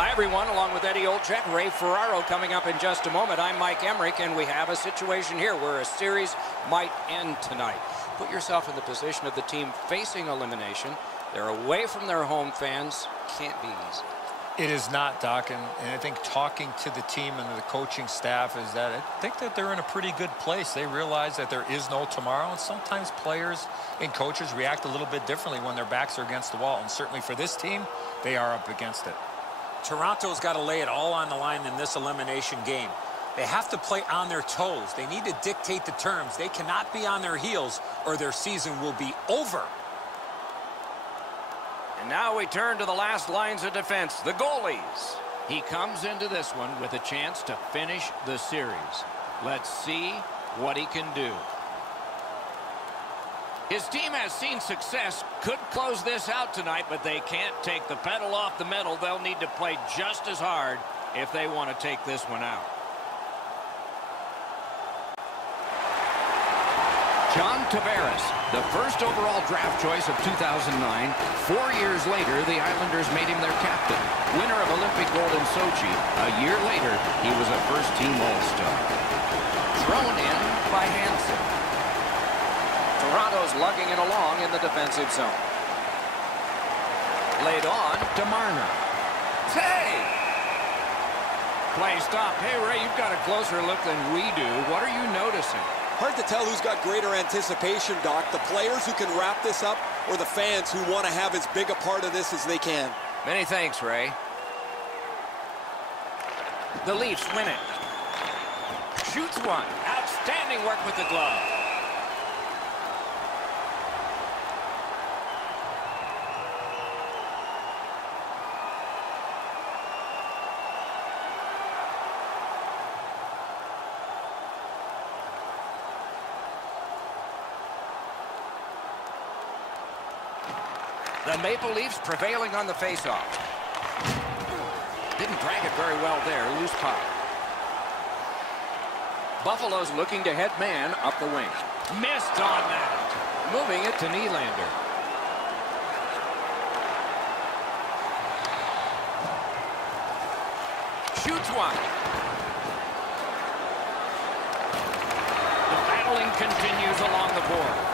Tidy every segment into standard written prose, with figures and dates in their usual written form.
Hi, everyone. Along with Eddie Olczyk, Ray Ferraro coming up in just a moment. I'm Mike Emmerich, and we have a situation here where a series might end tonight. Put yourself in the position of the team facing elimination. They're away from their home fans. Can't be easy. It is not, Doc, and I think talking to the team and the coaching staff is that I think that they're in a pretty good place. They realize that there is no tomorrow, and sometimes players and coaches react a little bit differently when their backs are against the wall, and certainly for this team, they are up against it. Toronto's got to lay it all on the line in this elimination game. They have to play on their toes. They need to dictate the terms. They cannot be on their heels or their season will be over. And now we turn to the last lines of defense, the goalies. He comes into this one with a chance to finish the series. Let's see what he can do. His team has seen success, could close this out tonight, but they can't take the pedal off the metal. They'll need to play just as hard if they want to take this one out. John Tavares, the first overall draft choice of 2009. 4 years later, the Islanders made him their captain. Winner of Olympic gold in Sochi. A year later, he was a first-team All-Star. Thrown in by Hansen. Toronto's lugging it along in the defensive zone. Laid on to Marner. Hey! Play stop. Hey, Ray, you've got a closer look than we do. What are you noticing? Hard to tell who's got greater anticipation, Doc. The players who can wrap this up or the fans who want to have as big a part of this as they can. Many thanks, Ray. The Leafs win it. Shoots one. Outstanding work with the glove. The Maple Leafs prevailing on the faceoff. Didn't drag it very well there. Loose puck. Buffalo's looking to head man up the wing. Missed on that. Moving it to Nylander. Shoots one. The battling continues along the boards.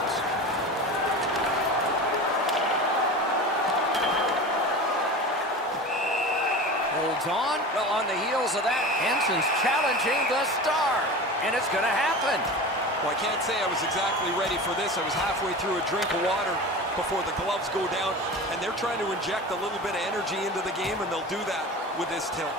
Holds on. Well, on the heels of that, Hansen's challenging the star. And it's going to happen. Well, I can't say I was exactly ready for this. I was halfway through a drink of water before the gloves go down. And they're trying to inject a little bit of energy into the game, and they'll do that with this tilt.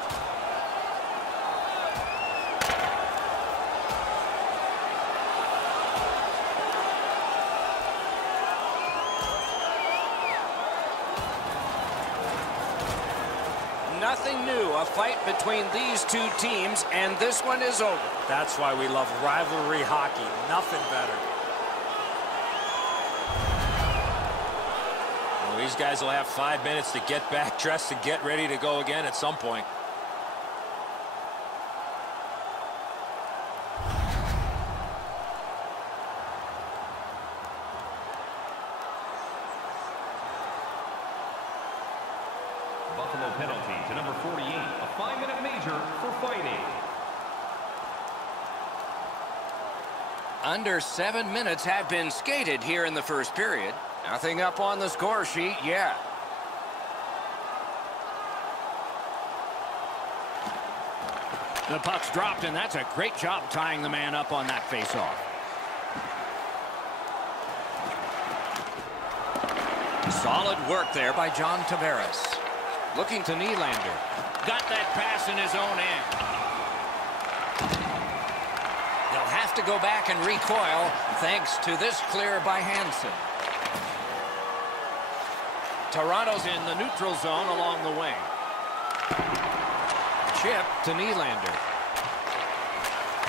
Nothing new, a fight between these two teams, and this one is over. That's why we love rivalry hockey. Nothing better. Well, these guys will have 5 minutes to get back dressed and get ready to go again at some point. Buffalo penalty to number 48, a 5-minute major for fighting. Under 7 minutes have been skated here in the first period. Nothing up on the score sheet yet. The puck's dropped, and that's a great job tying the man up on that faceoff. Solid work there by John Tavares. Looking to Nylander. Got that pass in his own end. They'll have to go back and recoil thanks to this clear by Hansen. Toronto's in the neutral zone along the wing. Chip to Nylander.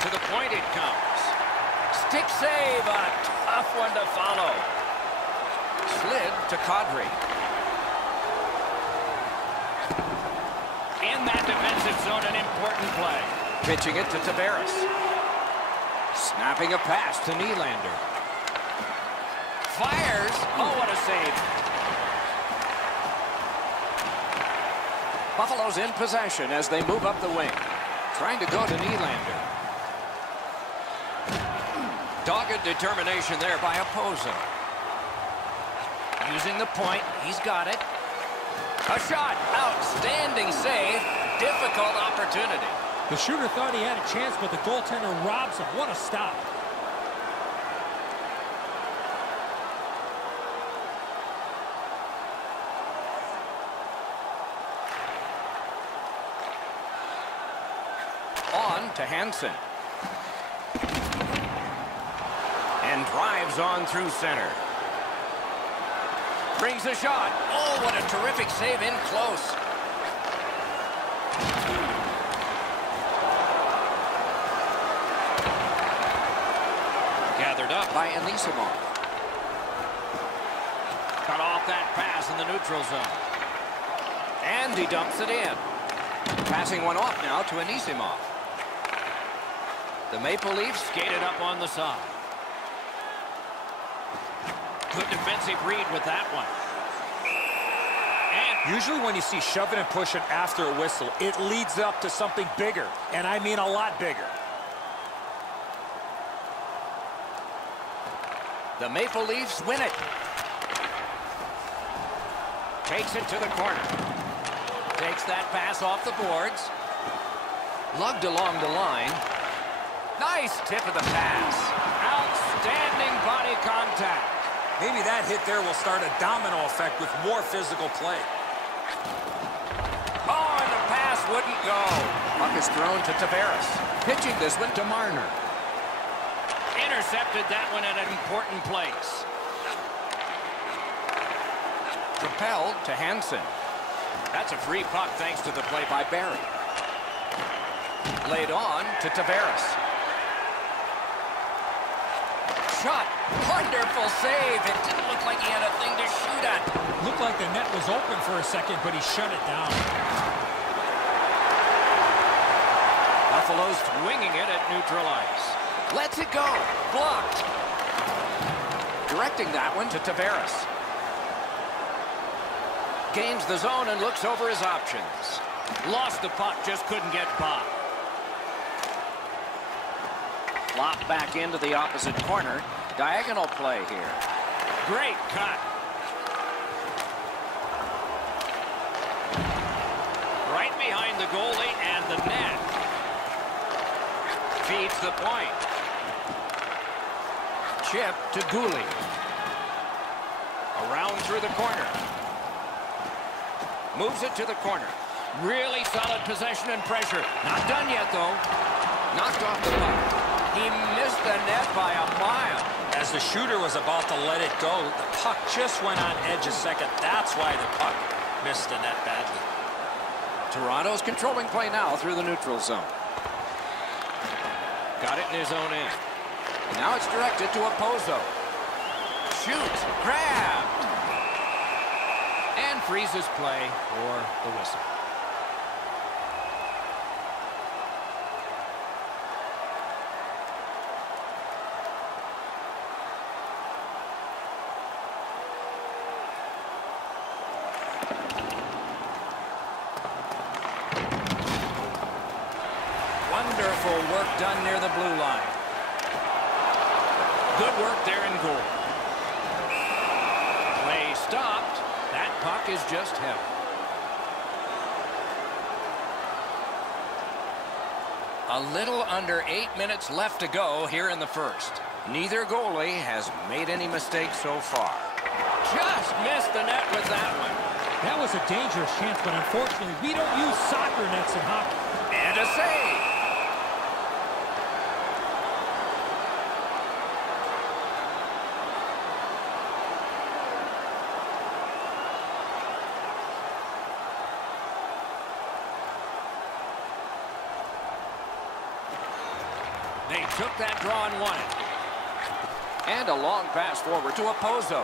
To the point it comes. Stick save, a tough one to follow. Slid to Kadri. In that defensive zone, an important play. Pitching it to Tavares. Snapping a pass to Nylander. Fires. Oh, what a save. Buffalo's in possession as they move up the wing. Trying to go to Nylander. Dogged determination there by Oposo. Using the point. He's got it. A shot. Outstanding save. Difficult opportunity. The shooter thought he had a chance, but the goaltender robs him. What a stop. On to Hansen. And drives on through center. Brings a shot. Oh, what a terrific save in close. Gathered up by Anisimov. Cut off that pass in the neutral zone. And he dumps it in. Passing one off now to Anisimov. The Maple Leafs skated up on the side. Good defensive read with that one. And usually when you see shoving and pushing after a whistle, it leads up to something bigger, and I mean a lot bigger. The Maple Leafs win it. Takes it to the corner. Takes that pass off the boards. Lugged along the line. Nice tip of the pass. Outstanding body contact. Maybe that hit there will start a domino effect with more physical play. Oh, and the pass wouldn't go. Puck is thrown to Tavares. Pitching this one to Marner. Intercepted that one at an important place. Propelled to Hansen. That's a free puck thanks to the play by Barry. Laid on to Tavares. Shot. Wonderful save. It didn't look like he had a thing to shoot at. Looked like the net was open for a second, but he shut it down. Buffalo's winging it at neutral ice. Lets it go. Blocked. Directing that one to Tavares. Gains the zone and looks over his options. Lost the puck, just couldn't get by. Flop back into the opposite corner. Diagonal play here. Great cut. Right behind the goalie and the net. Feeds the point. Chip to Gouli. Around through the corner. Moves it to the corner. Really solid possession and pressure. Not done yet, though. Knocked off the puck. He missed the net by a mile. As the shooter was about to let it go, the puck just went on edge a second. That's why the puck missed the net badly. Toronto's controlling play now through the neutral zone. Got it in his own end. And now it's directed to Oposo. Shoots. Grabbed. And freezes play for the whistle. Wonderful work done near the blue line. Good work there in goal. Play stopped. That puck is just held. A little under 8 minutes left to go here in the first. Neither goalie has made any mistakes so far. Just missed the net with that one. That was a dangerous chance, but unfortunately, we don't use soccer nets in hockey. And a save. They took that draw and won it. And a long pass forward to Oposo.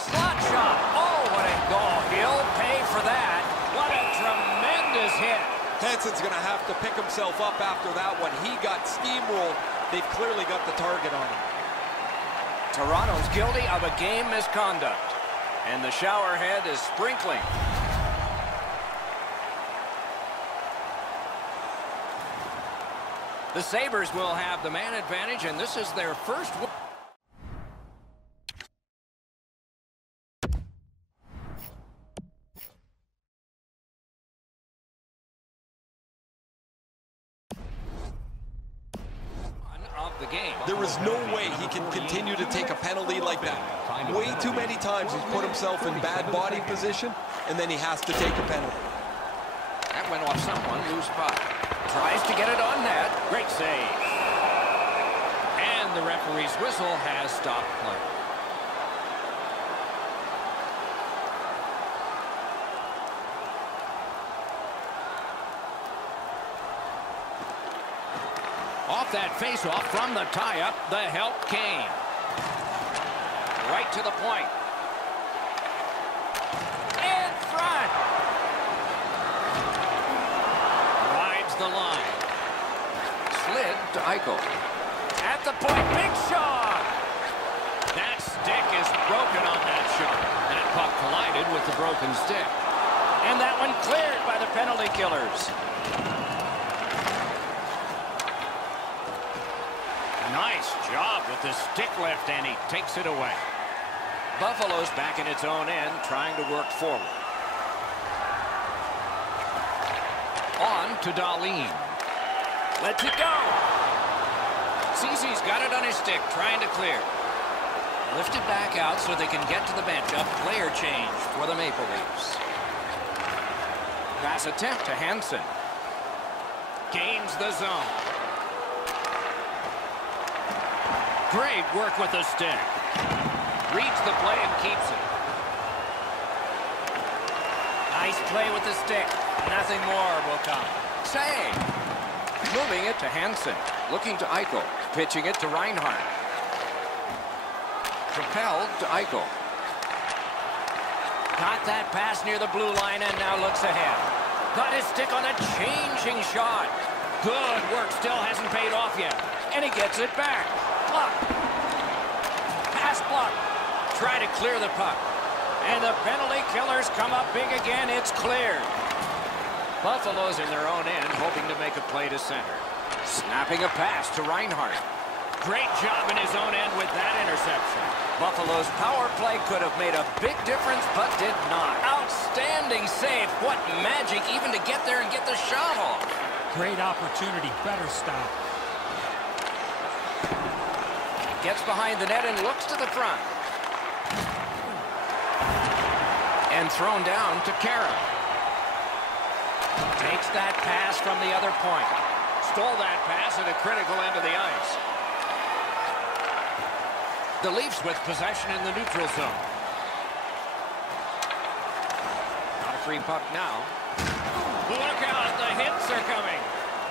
Slot shot. Oh, what a goal. He'll pay for that. What a tremendous hit. Hansen's going to have to pick himself up after that one. He got steamrolled. They've clearly got the target on him. Toronto's guilty of a game misconduct. And the shower head is sprinkling. The Sabres will have the man advantage, and this is their first one. Of the game. There is no way he can continue to take a penalty like that. Way too many times he's put himself in bad body position, and then he has to take a penalty. That went off someone, loose puck. Tries to get it on net. Great save. And the referee's whistle has stopped play. Off that face-off from the tie-up, the help came. Right to the point. In front. Rides the line. Slid to Eichel. At the point, big shot. That stick is broken on that shot. That puck collided with the broken stick. And that one cleared by the penalty killers. Nice job with the stick lift, and he takes it away. Buffalo's back in its own end, trying to work forward. On to Dahlin. Lets it go. Cece's got it on his stick, trying to clear. Lifted back out so they can get to the bench. A player change for the Maple Leafs. Pass attempt to Hansen. Gains the zone. Great work with the stick. Reads the play and keeps it. Nice play with the stick. Nothing more will come. Save. Moving it to Hansen. Looking to Eichel. Pitching it to Reinhart. Propelled to Eichel. Got that pass near the blue line and now looks ahead. Got his stick on a changing shot. Good work. Still hasn't paid off yet. And he gets it back. Block. Pass block. Try to clear the puck. And the penalty killers come up big again. It's cleared. Buffalo's in their own end, hoping to make a play to center. Snapping a pass to Reinhart. Great job in his own end with that interception. Buffalo's power play could have made a big difference, but did not. Outstanding save. What magic even to get there and get the shot off. Great opportunity. Better stop. Gets behind the net and looks to the front. And thrown down to Kara. Takes that pass from the other point. Stole that pass at a critical end of the ice. The Leafs with possession in the neutral zone. Not a free puck now. Look out, the hits are coming.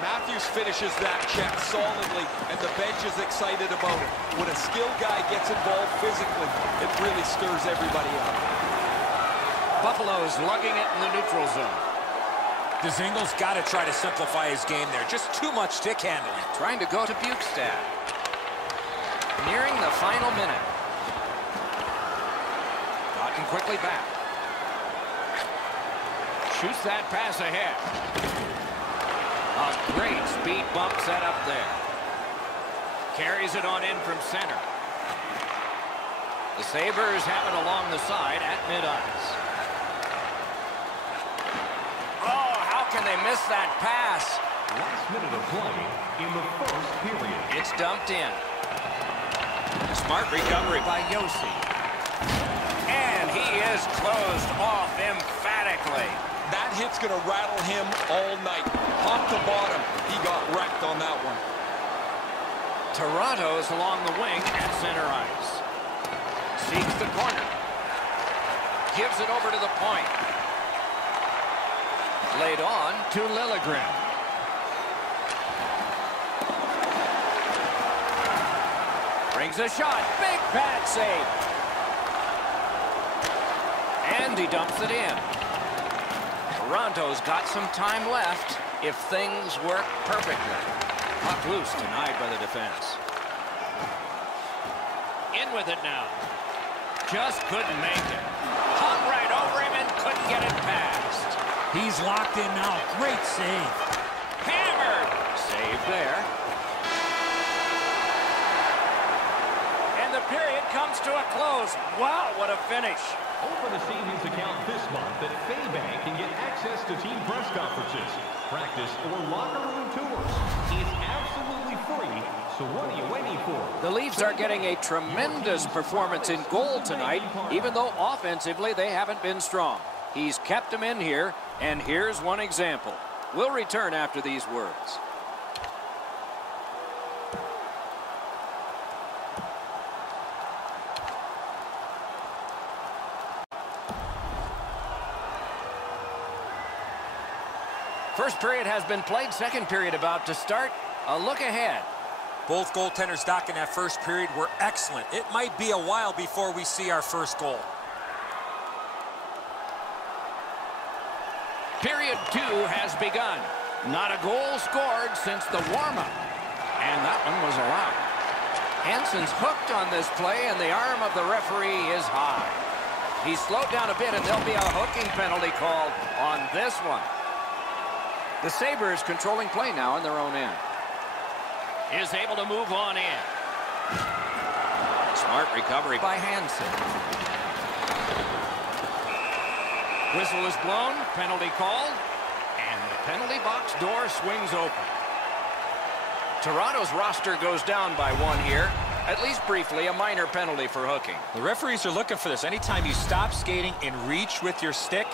Matthews finishes that check solidly, and the bench is excited about it. When a skilled guy gets involved physically, it really stirs everybody up. Buffalo's lugging it in the neutral zone. Dzingle's got to try to simplify his game there. Just too much stick handling. Trying to go to Bukestad. Nearing the final minute. Gotten quickly back. Shoots that pass ahead. A great speed bump set up there. Carries it on in from center. The Sabres have it along the side at mid-ice. Oh, how can they miss that pass? Last minute of play in the first period. It's dumped in. A smart recovery by Yossi. And he is closed off emphatically. That hit's going to rattle him all night. Top to bottom, he got wrecked on that one. Toronto's along the wing at center ice. Seeks the corner. Gives it over to the point. Laid on to Liljegren. Brings a shot. Big pad save. And he dumps it in. Toronto's got some time left if things work perfectly. Puck loose, denied by the defense. In with it now. Just couldn't make it. Hung right over him and couldn't get it past. He's locked in now. Great save. Hammered. Save there. the period comes to a close. Wow, what a finish. Open to see his account this month that Faybank can get access to team press conferences, practice, or locker room tours. It's absolutely free, so what are you waiting for? The Leafs are getting a tremendous performance in goal tonight, even though offensively they haven't been strong. He's kept them in here, and here's one example. We'll return after these words. First period has been played. Second period about to start. A look ahead. Both goaltenders, Doc, in that first period were excellent. It might be a while before we see our first goal. Period 2 has begun. Not a goal scored since the warm-up. And that one was allowed. Hansen's hooked on this play, and the arm of the referee is high. He's slowed down a bit, and there'll be a hooking penalty called on this one. The Sabres controlling play now in their own end. Is able to move on in. Smart recovery by Hansen. Whistle is blown, penalty called, and the penalty box door swings open. Toronto's roster goes down by one here. At least briefly, a minor penalty for hooking. The referees are looking for this. Anytime you stop skating and reach with your stick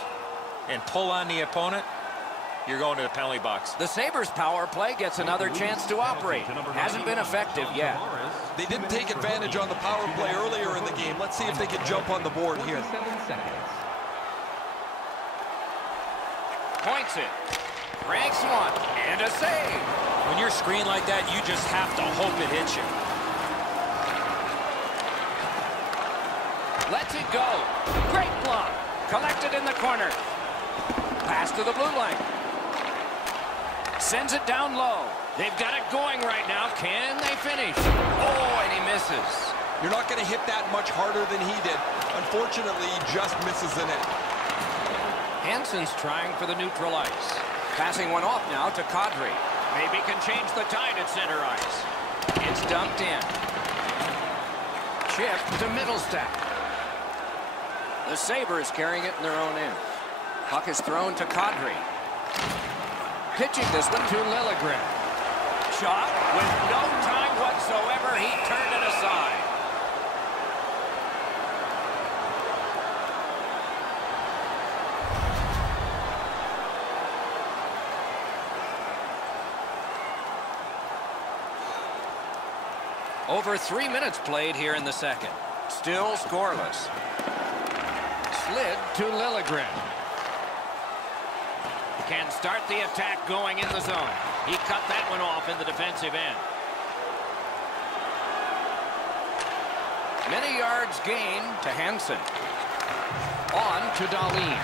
and pull on the opponent, you're going to the penalty box. The Sabres power play gets another chance to operate. Hasn't been effective yet. They didn't take advantage on the power play earlier in the game. Let's see if they can jump on the board here. Points it. Ranks one. And a save. When you're screened like that, you just have to hope it hits you. Lets it go. Great block. Collected in the corner. Pass to the blue line. Sends it down low. They've got it going right now. Can they finish? Oh, and he misses. You're not going to hit that much harder than he did. Unfortunately, he just misses the net. Hansen's trying for the neutral ice. Passing one off now to Kadri. Maybe can change the tide at center ice. It's dumped in. Chip to Middlestat. The Sabres carrying it in their own end. Puck is thrown to Kadri. Pitching this one to Liljegren. Shot with no time whatsoever. He turned it aside. Over 3 minutes played here in the second. Still scoreless. Slid to Liljegren. Can start the attack going in the zone. He cut that one off in the defensive end. Many yards gained to Hansen. On to Dahlin.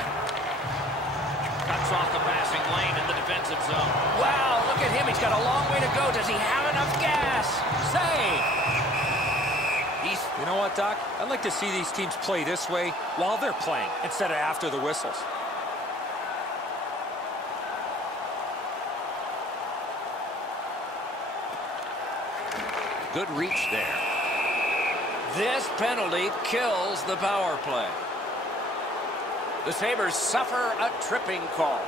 Cuts off the passing lane in the defensive zone. Wow, look at him. He's got a long way to go. Does he have enough gas? Save. You know what, Doc? I'd like to see these teams play this way while they're playing instead of after the whistles. Good reach there. This penalty kills the power play. The Sabres suffer a tripping call.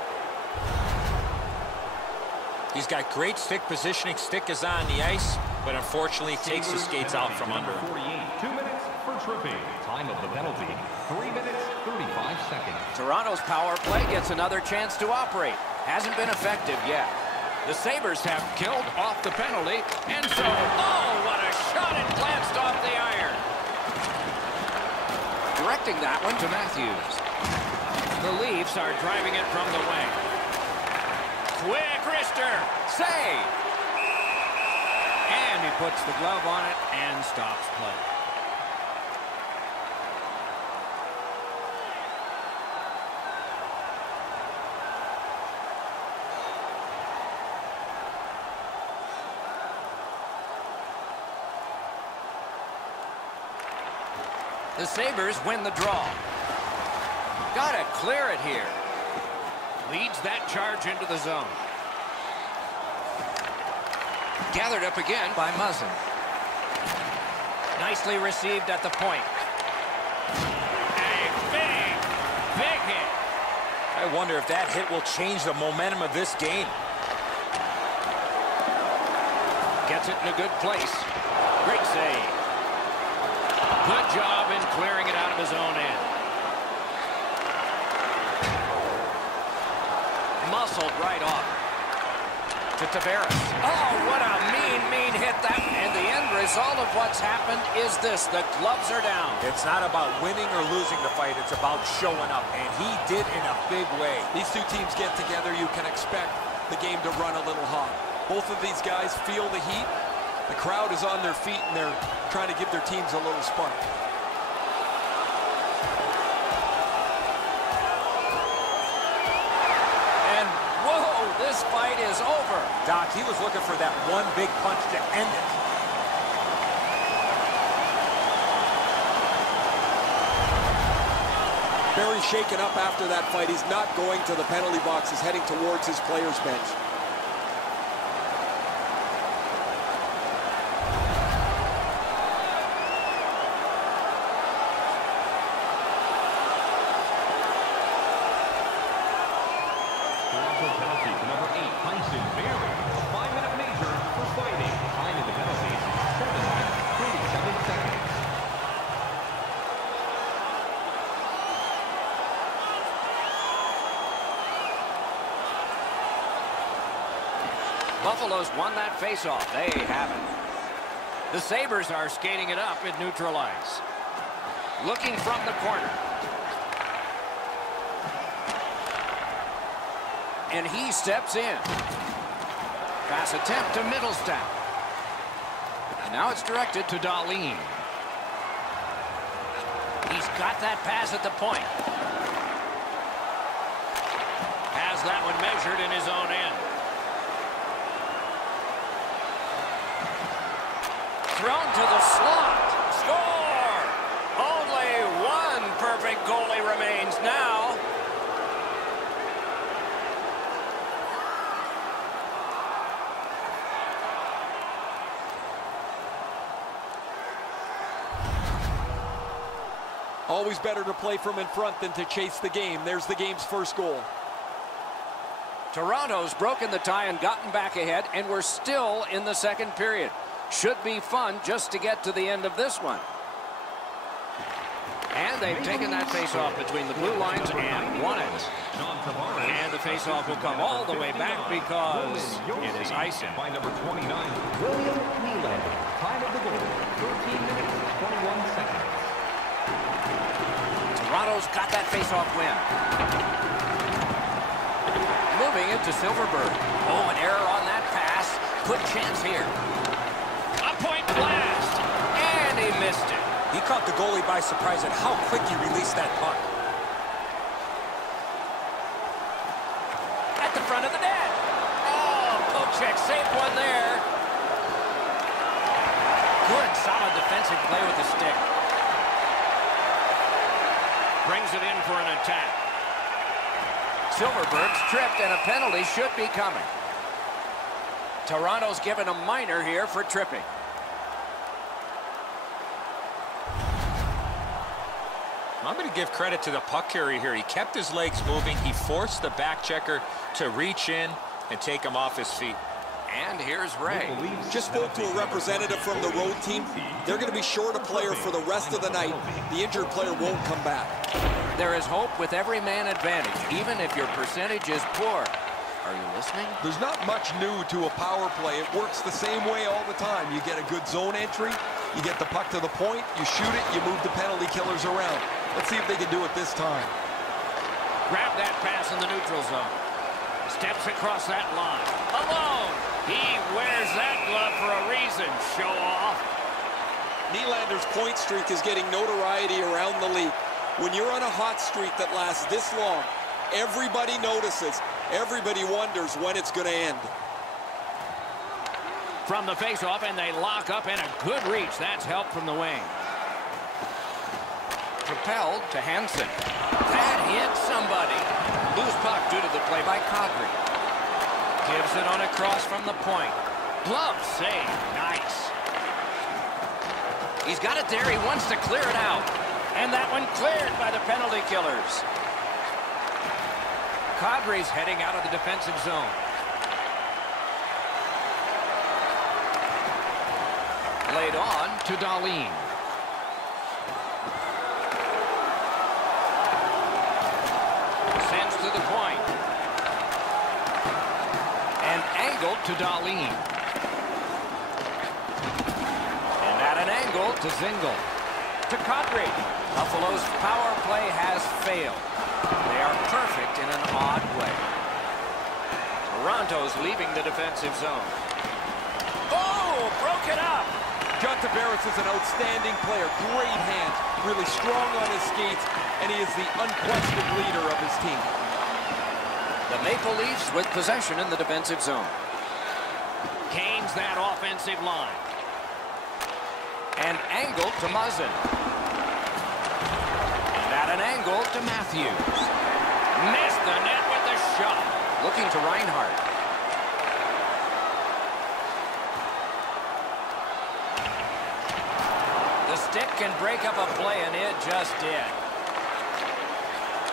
He's got great stick positioning. Stick is on the ice, but unfortunately takes the skates out from under. 48, 2 minutes for tripping. Time of the penalty, 3 minutes, 35 seconds. Toronto's power play gets another chance to operate. Hasn't been effective yet. The Sabres have killed off the penalty, and so, oh, what a shot! It glanced off the iron. Directing that one to Matthews. The Leafs are driving it from the wing. Quick wrister, save! And he puts the glove on it and stops play. The Sabres win the draw. Gotta clear it here. Leads that charge into the zone. Gathered up again by Muzzin. Nicely received at the point. A big hit. I wonder if that hit will change the momentum of this game. Gets it in a good place. Great save. Good job in clearing it out of his own end. Muscled right off. To Tavares. Oh, what a mean hit that. And the end result of what's happened is this. The gloves are down. It's not about winning or losing the fight. It's about showing up. And he did in a big way. These two teams get together, you can expect the game to run a little hot. Both of these guys feel the heat. The crowd is on their feet, and they're trying to give their teams a little spark. And, whoa, this fight is over. Doc, he was looking for that one big punch to end it. Very shaken up after that fight. He's not going to the penalty box. He's heading towards his players' bench. Buffalo's won that faceoff. They haven't. The Sabres are skating it up at neutral ice. Looking from the corner. And he steps in. Pass attempt to Middlestat. And now it's directed to Dahlin. He's got that pass at the point. Has that one measured in his own end. Thrown to the slot. Score! Only one perfect goalie remains now. Always better to play from in front than to chase the game. There's the game's first goal. Toronto's broken the tie and gotten back ahead, and we're still in the second period. Should be fun just to get to the end of this one. And they've taken that face-off between the blue lines and won it. And the face-off will come all the way back because it is icing. By number 29, William Nylander. Time of the goal, 13 minutes, 21 seconds. Toronto's got that face-off win. Moving it to Silverberg. Oh, an error on that pass. Good chance here. Point blast, and he missed it. He caught the goalie by surprise at how quick he released that puck. At the front of the net. Oh, poke check, safe one there. Good, solid defensive play with the stick. Brings it in for an attack. Silverberg's tripped, and a penalty should be coming. Toronto's given a minor here for tripping. I'm going to give credit to the puck carrier here. He kept his legs moving. He forced the back checker to reach in and take him off his feet. And here's Ray. Just spoke to a representative from the road team. They're going to be short a player for the rest of the night. The injured player won't come back. There is hope with every man advantage, even if your percentage is poor. Are you listening? There's not much new to a power play. It works the same way all the time. You get a good zone entry, you get the puck to the point, you shoot it, you move the penalty killers around. Let's see if they can do it this time. Grab that pass in the neutral zone. Steps across that line. Alone. He wears that glove for a reason. Show off. Nylander's point streak is getting notoriety around the league. When you're on a hot streak that lasts this long, everybody notices. Everybody wonders when it's going to end. From the face-off, and they lock up, and a good reach. That's help from the wing. Propelled to Hansen. That hit somebody. Loose puck due to the play by Kadri. Gives it on a cross from the point. Glove save. Nice. He's got it there. He wants to clear it out. And that one cleared by the penalty killers. Kadri's heading out of the defensive zone. Laid on to Dahlin. Sends to the point. And angled to Dahlin. And at an angle to Zingle. To Kadri. Buffalo's power play has failed. They are perfect in an odd way. Toronto's leaving the defensive zone. Oh, broke it up. John Tavares is an outstanding player. Great hands. Really strong on his skates. And he is the unquestioned leader of his team. The Maple Leafs with possession in the defensive zone. Gains that offensive line. And angled to Muzzin. And at an angle to Matthews. Missed the net with the shot. Looking to Reinhart. The stick can break up a play, and it just did.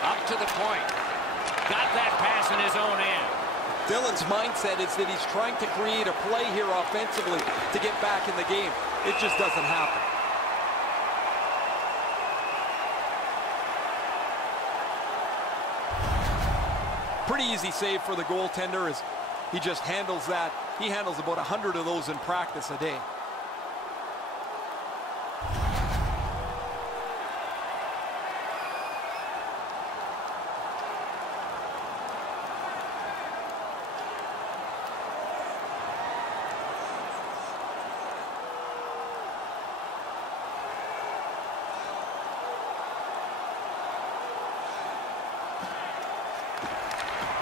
Up to the point. Got that pass in his own end. Dylan's mindset is that he's trying to create a play here offensively to get back in the game. It just doesn't happen. Pretty easy save for the goaltender as he just handles that. He handles about 100 of those in practice a day.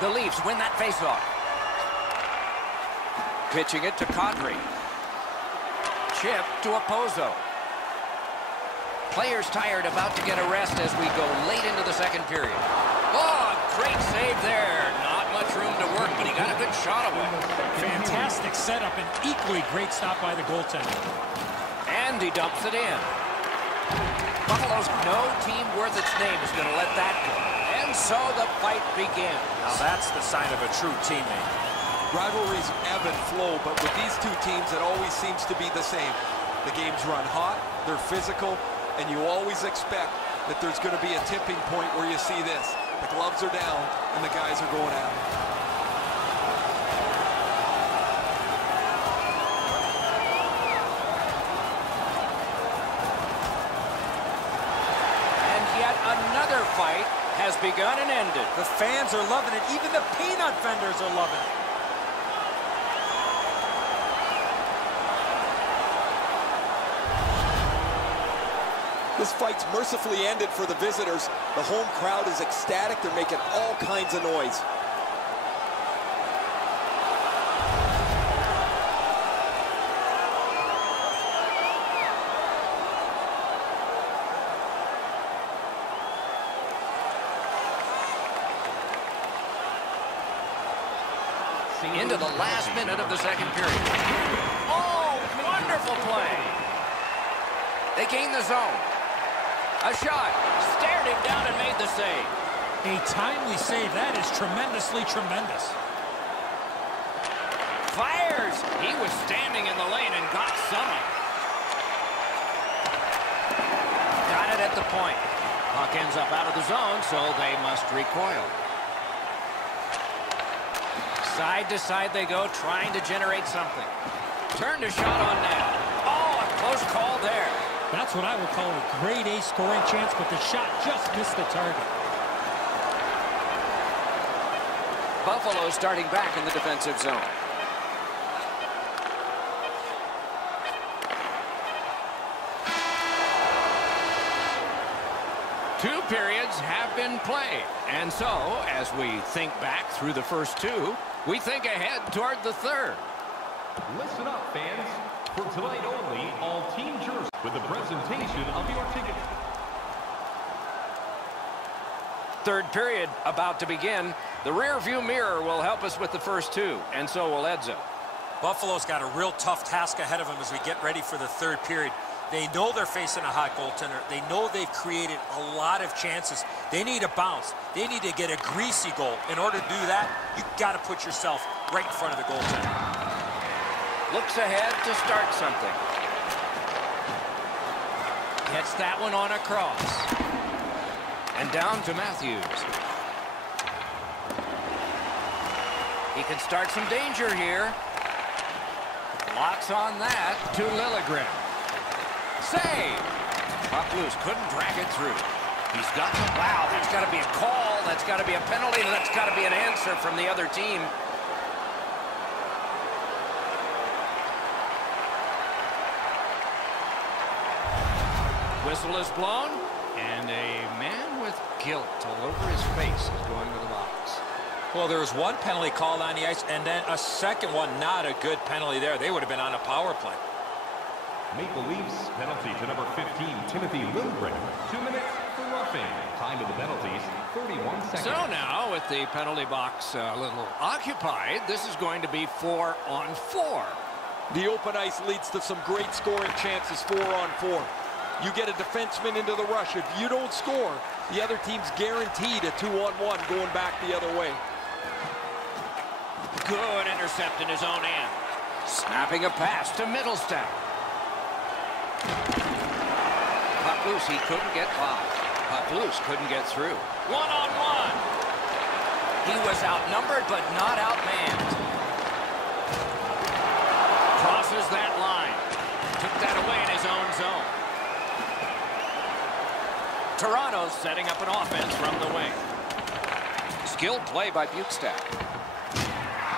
The Leafs win that faceoff. Pitching it to Kadri. Chip to Opposo. Players tired, about to get a rest as we go late into the second period. Oh, great save there. Not much room to work, but he got a good shot away. Fantastic setup and equally great stop by the goaltender. And he dumps it in. Buffalo's no team worth its name is going to let that go. And so the fight begins. Now that's the sign of a true teammate. Rivalries ebb and flow, but with these two teams, it always seems to be the same. The games run hot, they're physical, and you always expect that there's going to be a tipping point where you see this. The gloves are down, and the guys are going at it. And yet another fight has begun and ended. The fans are loving it. Even the peanut vendors are loving it. This fight's mercifully ended for the visitors. The home crowd is ecstatic. They're making all kinds of noise. Into the last minute of the second period. Oh, wonderful play. They gain the zone. A shot. Stared him down and made the save. A timely save. That is tremendously tremendous. Fires. He was standing in the lane and got some of it. Got it at the point. Puck ends up out of the zone, so they must recoil. Side to side they go, trying to generate something. Turned a shot on net. Oh, a close call there. That's what I would call a grade A scoring chance, but the shot just missed the target. Buffalo starting back in the defensive zone. Two periods have been played. And so, as we think back through the first two, we think ahead toward the third. Listen up, fans. For tonight only, all team jerseys with the presentation of your ticket. Third period about to begin. The rear view mirror will help us with the first two, and so will Edzo. Buffalo's got a real tough task ahead of them as we get ready for the third period. They know they're facing a hot goaltender. They know they've created a lot of chances. They need a bounce. They need to get a greasy goal. In order to do that, you've got to put yourself right in front of the goaltender. Looks ahead to start something. Gets that one on a cross. And down to Matthews. He can start some danger here. Lots on that to Liljegren. Save! Puck loose, couldn't drag it through. He's got to, wow, that's got to be a call, that's got to be a penalty, and that's got to be an answer from the other team. Whistle is blown, and a man with guilt all over his face is going to the box. Well, there was one penalty called on the ice, and then a second one, not a good penalty there. They would have been on a power play. Maple Leafs penalty to number 15, Timothy Liljegren. 2 minutes for roughing. Time to the penalties, 31 seconds. So now, with the penalty box a little occupied, this is going to be 4-on-4. The open ice leads to some great scoring chances, 4-on-4. You get a defenseman into the rush. If you don't score, the other team's guaranteed a 2-on-1 going back the other way. Good intercept in his own end. Snapping a pass to Middlestat. Puck loose, he couldn't get by. Puck loose, couldn't get through. 1-on-1. He was outnumbered, but not outmanned. Crosses that line. Took that away in his own zone. Toronto's setting up an offense from the wing. Skilled play by Bukestad.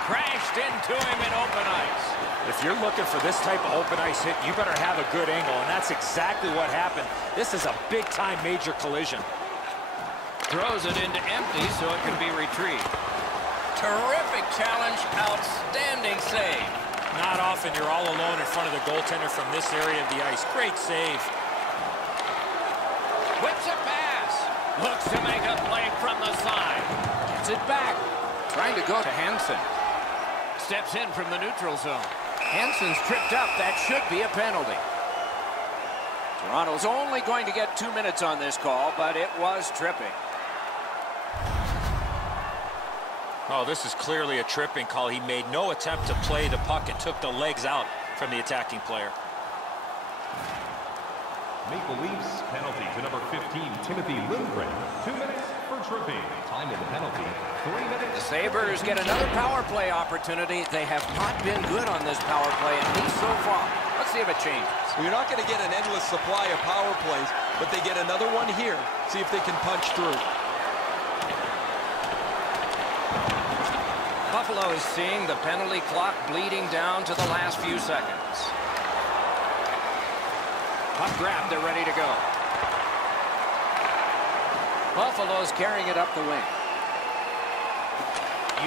Crashed into him in open ice. If you're looking for this type of open ice hit, you better have a good angle, and that's exactly what happened. This is a big-time major collision. Throws it into empty so it can be retrieved. Terrific challenge, outstanding save. Not often you're all alone in front of the goaltender from this area of the ice. Great save. Whips a pass. Looks to make a play from the side. Gets it back. Trying to go to Hansen. Steps in from the neutral zone. Hansen's tripped up. That should be a penalty. Toronto's only going to get 2 minutes on this call, but it was tripping. Oh, this is clearly a tripping call. He made no attempt to play the puck and took the legs out from the attacking player. Maple Leafs penalty to number 15, Timothy Liljegren. 2 minutes for tripping. Time of the penalty, 3 minutes. The Sabres get another power play opportunity. They have not been good on this power play, at least so far. Let's see if it changes. You're not going to get an endless supply of power plays, but they get another one here. See if they can punch through. Buffalo is seeing the penalty clock bleeding down to the last few seconds. Puck grab, they're ready to go. Buffalo's carrying it up the wing.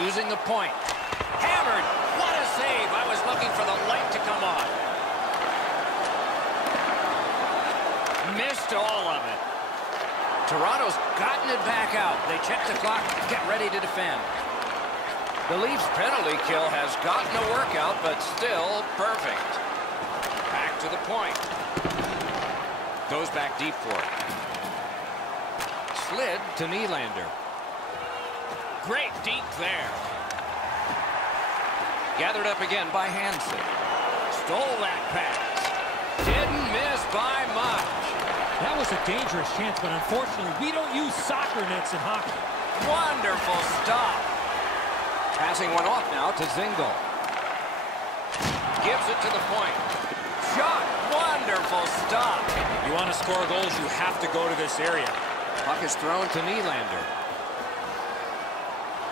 Using the point. Hammered! What a save! I was looking for the light to come on. Missed all of it. Toronto's gotten it back out. They check the clock, get ready to defend. The Leafs penalty kill has gotten a workout, but still perfect. Back to the point. Goes back deep for it. Slid to Nylander. Great deep there. Gathered up again by Hansen. Stole that pass. Didn't miss by much. That was a dangerous chance, but unfortunately, we don't use soccer nets in hockey. Wonderful stop. Passing one off now to Zingle. Gives it to the point. Shot. Wonderful stop. You want to score goals, you have to go to this area. Puck is thrown to Nylander.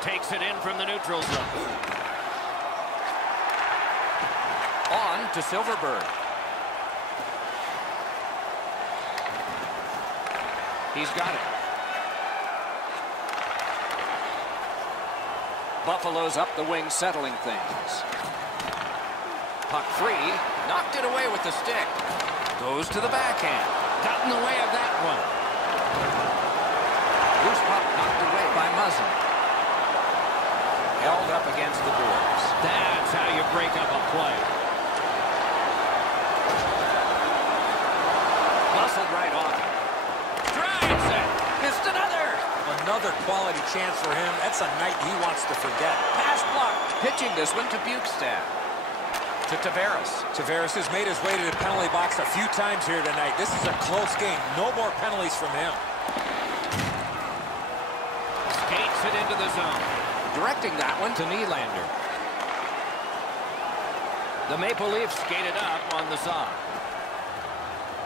Takes it in from the neutral zone. On to Silverberg. He's got it. Buffalo's up the wing, settling things. Puck free. Knocked it away with the stick. Goes to the backhand. Got in the way of that one. Loose puck knocked away by Muzzin. Held up against the boards. That's how you break up a play. quality chance for him. That's a night he wants to forget. Pass block. Pitching this one to Bukestad. To Tavares. Tavares has made his way to the penalty box a few times here tonight. This is a close game. No more penalties from him. Skates it into the zone. Directing that one to Nylander. The Maple Leafs skated up on the side.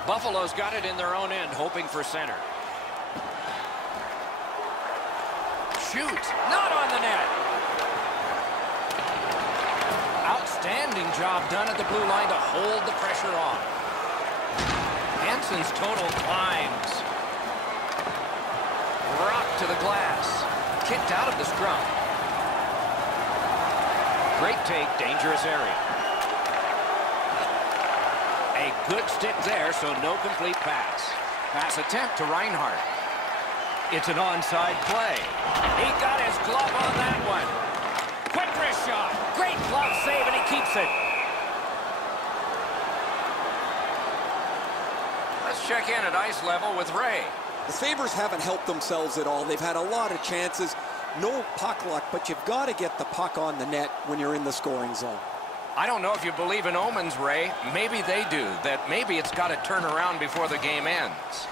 Buffalo's got it in their own end, hoping for center. Shoots. Not on the net. Outstanding job done at the blue line to hold the pressure on. Hansen's total climbs. Rock to the glass. Kicked out of the scrum. Great take, dangerous area. A good stick there, so no complete pass. Pass attempt to Reinhart. It's an onside play. He got his glove on that one. Quick wrist shot. Great glove save, and he keeps it. Let's check in at ice level with Ray. The Sabres haven't helped themselves at all. They've had a lot of chances. No puck luck, but you've got to get the puck on the net when you're in the scoring zone. I don't know if you believe in omens, Ray. Maybe they do. That maybe it's got to turn around before the game ends.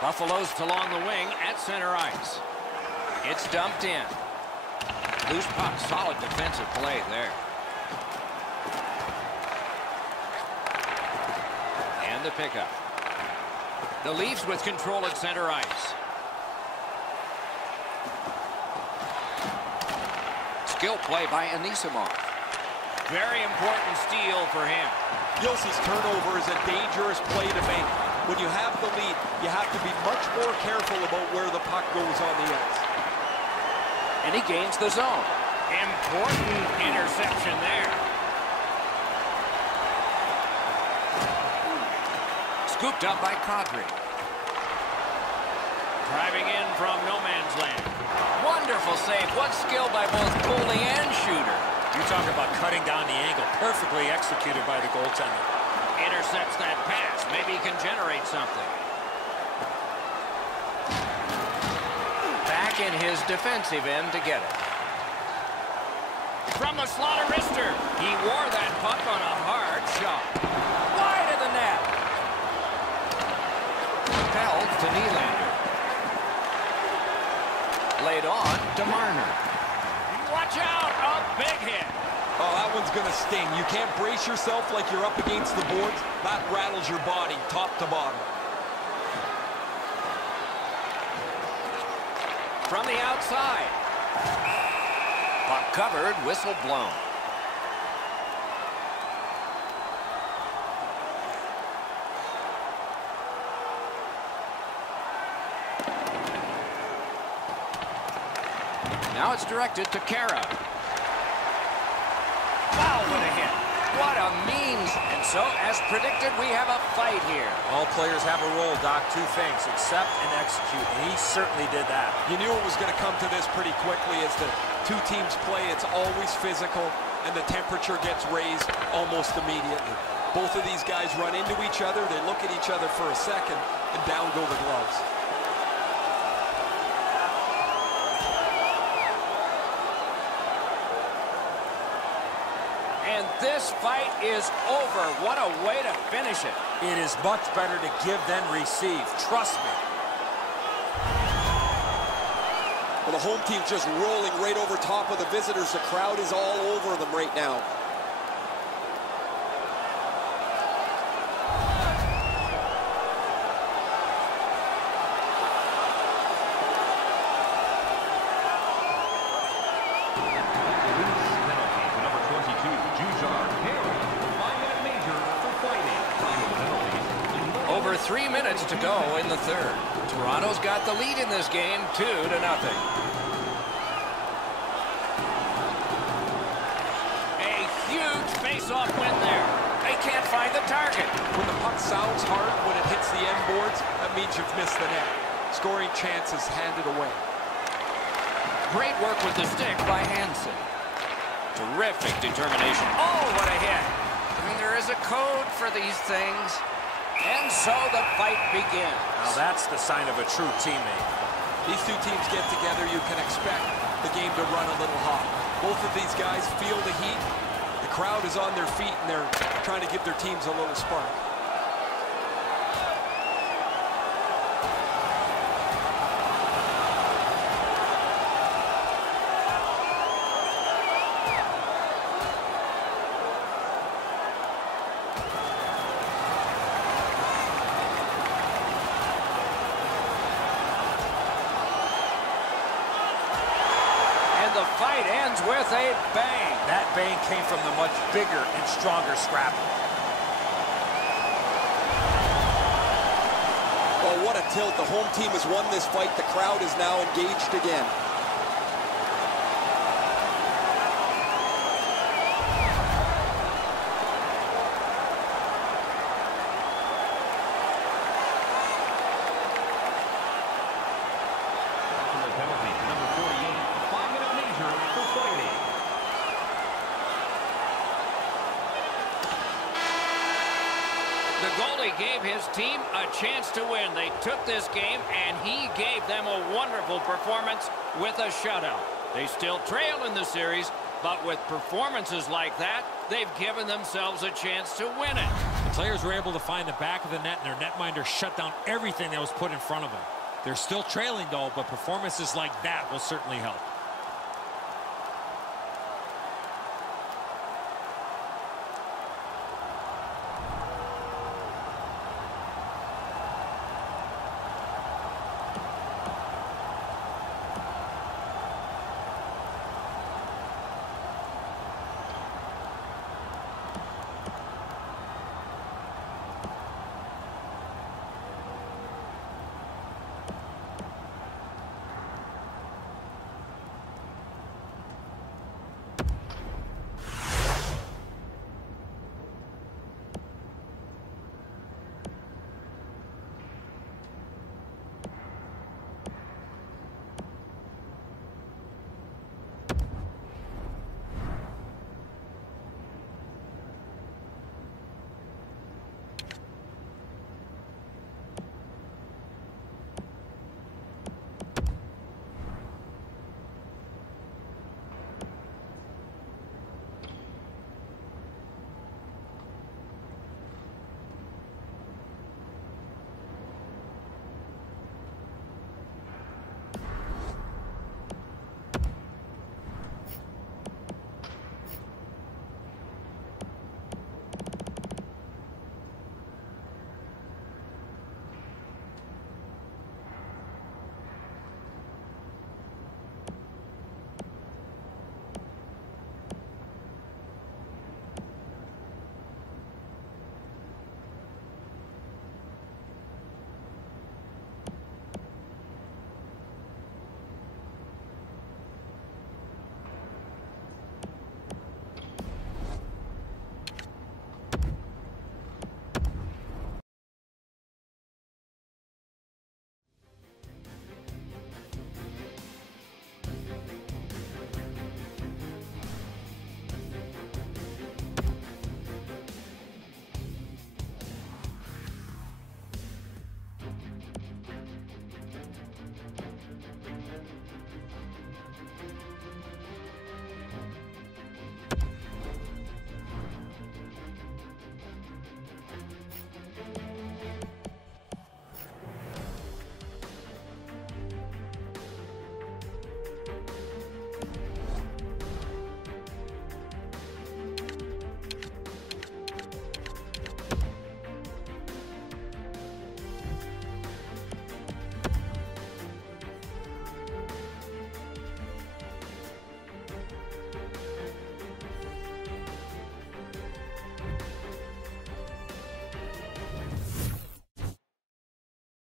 Buffalo's along the wing at center ice. It's dumped in. Loose puck, solid defensive play there. And the pickup. The Leafs with control at center ice. Skill play by Anisimov. Very important steal for him. Gilsey's turnover is a dangerous play to make. When you have the lead, you have to be much more careful about where the puck goes on the ice. And he gains the zone. Important interception there. Scooped up by Kadri. Driving in from no man's land. Wonderful save. What skill by both goalie and shooter. You talk about cutting down the angle. Perfectly executed by the goaltender. Intercepts that pass. Maybe he can generate something. Back in his defensive end to get it. From the slaughter wrister. He wore that puck on a hard shot. Wide of the net. Held to Nylander. Laid on to Marner. Watch out! A big hit. Oh, that one's going to sting. You can't brace yourself like you're up against the boards. That rattles your body top to bottom. From the outside. Puck covered, whistle blown. Now it's directed to Kara. Wow, what a hit. What a means. And so, as predicted, we have a fight here. All players have a role, Doc. Two things, accept and execute. And he certainly did that. You knew it was going to come to this pretty quickly as the two teams play. It's always physical, and the temperature gets raised almost immediately. Both of these guys run into each other. They look at each other for a second, and down go the gloves. And this fight is over. What a way to finish it. It is much better to give than receive. Trust me. Well, the home team's just rolling right over top of the visitors. The crowd is all over them right now. Over 3 minutes to go in the third. Toronto's got the lead in this game, 2-0. A huge face-off win there. They can't find the target. When the puck sounds hard, when it hits the end boards, that means you've missed the net. Scoring chances handed away. Great work with the stick by Hansen. Terrific determination. Oh, what a hit. I mean, there is a code for these things. And so the fight begins. Now that's the sign of a true teammate. These two teams get together, you can expect the game to run a little hot. Both of these guys feel the heat. The crowd is on their feet, and they're trying to give their teams a little spark. The fight ends with a bang. That bang came from the much bigger and stronger scrapple. Oh, what a tilt. The home team has won this fight. The crowd is now engaged again. The goalie gave his team a chance to win. They took this game, and he gave them a wonderful performance with a shutout. They still trail in the series, but with performances like that, they've given themselves a chance to win it. The players were able to find the back of the net, and their netminder shut down everything that was put in front of them. They're still trailing, though, but performances like that will certainly help.